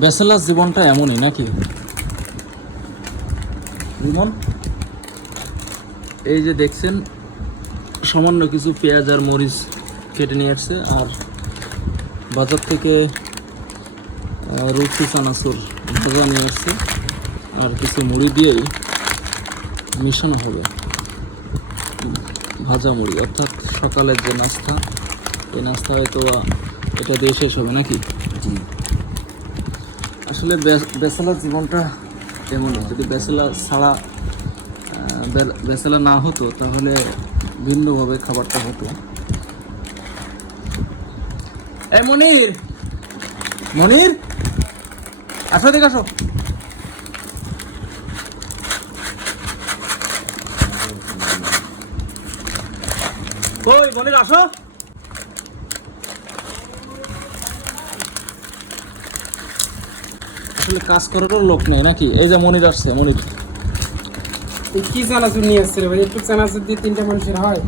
Bachelor জীবনটা এমনই নাকি? রিমন? এই যে দেখছেন, সামান্য কিছু পেঁয়াজ আর মরিচ কেটে নিয়ে আসছে, আর বাজার থেকে রুটি, চানাচুর ভাজা নিয়ে আসছে, আর কিছু মুড়ি দিয়েই মিশানো হবে। ভাজা মুড়ি, অর্থাৎ সকালের যে নাস্তা, এই নাস্তা হয়তো এটা দিয়ে শেষ হবে নাকি? জি। আসলে ব্যাচেলার জীবনটা এমনই যদি ব্যাচেলার ছাড়া ব্যাচেলার না হতো, তাহলে ভিন্নভাবে খাবারটা হতো। এই মনির! মনির! আসো দেখ আসো। কই, মনির আসো। আসলে কাজ করারও লোক নেই নাকি? এই যে মনির আসছে মনির। এই কি চানাচুর নিয়ে আসছে রে ভাই? একটু চানাচুর দিয়ে তিনটা মানুষের হয়?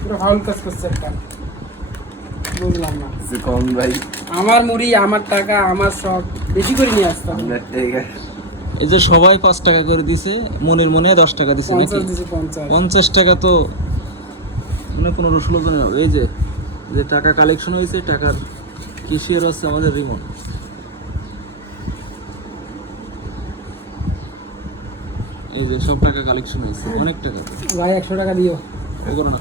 পুরো ফাউল কাজ করছে একটা। বুঝলাম না। যে ভাই। আমার মুড়ি আমার টাকা আমার সব বেশি করে নিয়ে আসতাম আপনার টাকা এই যে সবাই পাঁচ টাকা করে দিছে মনির মনে দশ টাকা দিছে নাকি? পঞ্চাশ টাকা তো মানে কোনো রসুলো এই যে যে টাকা কালেকশন হয়েছে টাকার কিসিয়ার হচ্ছে আমাদের রিমন? এই যে সব টাকা কালেকশন হয়েছে অনেক টাকা। ভাই একশো টাকা দিও। এই করো না।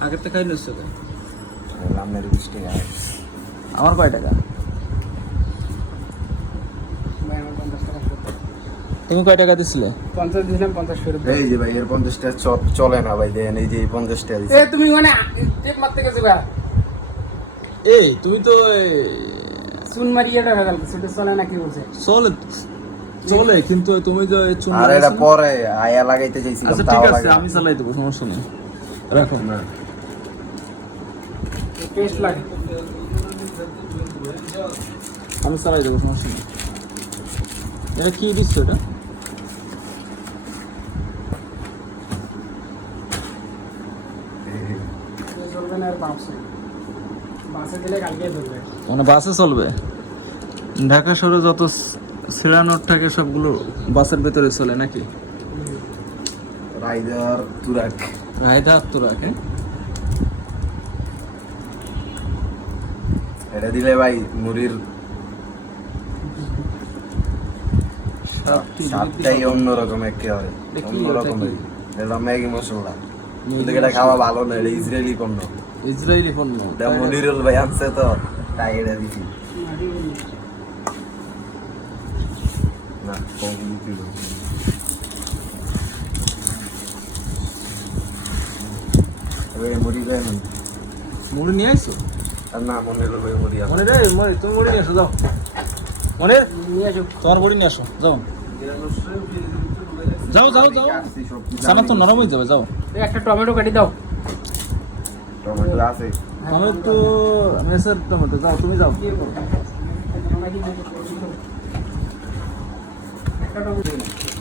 আগের টাকাই নিচ্ছে তো আপনার বিশ টাকা? আমার কয় টাকা। তুমি কয় টাকা দিছিলে? পঞ্চাশ দিলাম পঞ্চাশ ফেরত এই যে ভাই এর পঞ্চাশ টাকা চ- চলে না ভাই দেন এই যে এই পঞ্চাশ টাকা এ তুমি মানে টেপ মারতে গেছো এই তুমি তো এই, চুন মারিয়ে গেল সেটা চলে না কি বলছে? চলে চলে কিন্তু তুমি যে চুন আর এটা পরে আয়া লাগাইতে চাইছিলাম আচ্ছা ঠিক আছে আমি চালাই দেবো সমস্যা নেই। রাখো না টেস্ট লাগে। আমি চালাই দেবো সমস্যা নেই। এটা কি দিচ্ছ এটা চলবে না আর বাসে বাসে দিলে কালকে ধরবে মানে বাসে চলবে? ঢাকা শহরে যত সিরানোর থাকে সবগুলো বাসের ভেতরে চলে নাকি? রাইদার তুরাক রায়দা তো রাখে এটা দিলে ভাই মুড়ির স্বাদটাই অন্যরকম একেবারে অন্যরকম এটা এটা ম্যাগি মশলা। কিন্তু এটা খাওয়া ভালো না এটা ইসরায়েলি পণ্য। ইসরায়েলি পণ্য মনিরুল ভাই আনছে তো তাই এটা দিছি। না কম দিছিল মুড়ি খাই মুড়ি নিয়ে আর না মনিরুল ভাই মুড়ি আছে। মনে রে মনে তুমি মুড়ি নিয়ে আসো যাও। মনে নিয়ে আসো তোমার মুড়ি নিয়ে আসো যাও। যাও যাও তো নরম হয়ে যাবে যাও। এই একটা টমেটো কাটি দাও। টমেটো আছে। তো মেসের টমেটো যাও তুমি যাও।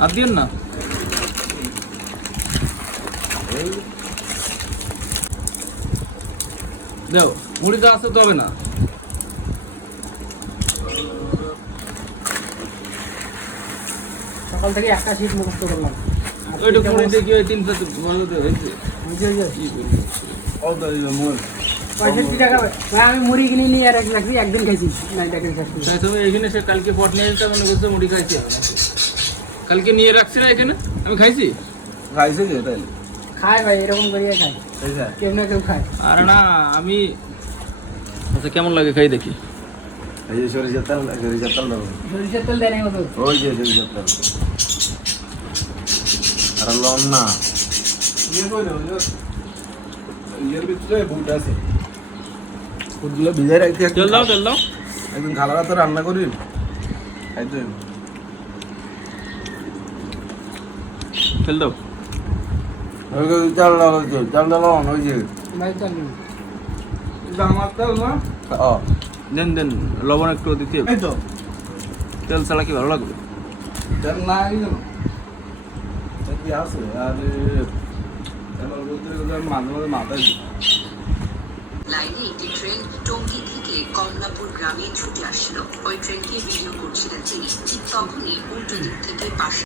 আর দিন না। দেও মুড়ি তো আসতে তো হবে না। সকাল থেকে একটা শীত মুখস্থ করলাম। ওইটা তিনটা মুড়ি দিয়ে কি ওই তিন ভালো হয়েছে? বুঝে গেছে। কি বলব ও তো এই মোর পঁয়ষট্টি টাকা? ভাই আমি মুড়ি কিনে নিয়ে আর এক রাখছি একদিন খাইছি। নাই টাকা খাইছি তাই তুমি এখানে সে কালকে পট নিয়ে যেতে মনে করছে মুড়ি খাইছি। আমি নাকি? কালকে নিয়ে রাখছি না এখানে? আমি খাইছি? খাইছে যে তাই। খায় ভাই এরকম করিয়ে খায়। খাইছে কেউ না কেউ খায়। আর না আমি আচ্ছা কেমন লাগে খাই দেখি। এই যে সরিষার তেল সরিষার তেল দেবো। সরিষার তেল দেয় নাই মতো। ওই যে সরিষার তেল। আর লন না। ভিজাই রাখতে তেল দাও তেল দাও। একদিন খালারা তো রান্না করি খাইতে তেল দাও। চাল ডাল হচ্ছে চাল ডাল অন চল না? দেন দেন লবণ একটু দিতে তেল ছাড়া কি ভালো লাগবে? তেল নাই কেন আছে? আর লাইনে একটি ট্রেন টঙ্গী থেকে কমলাপুর গ্রামে ছুটে আসছিল ওই ট্রেনকে ভিডিও করছিলেন তিনি। ঠিক তখনই উল্টো দিক থেকে পাশে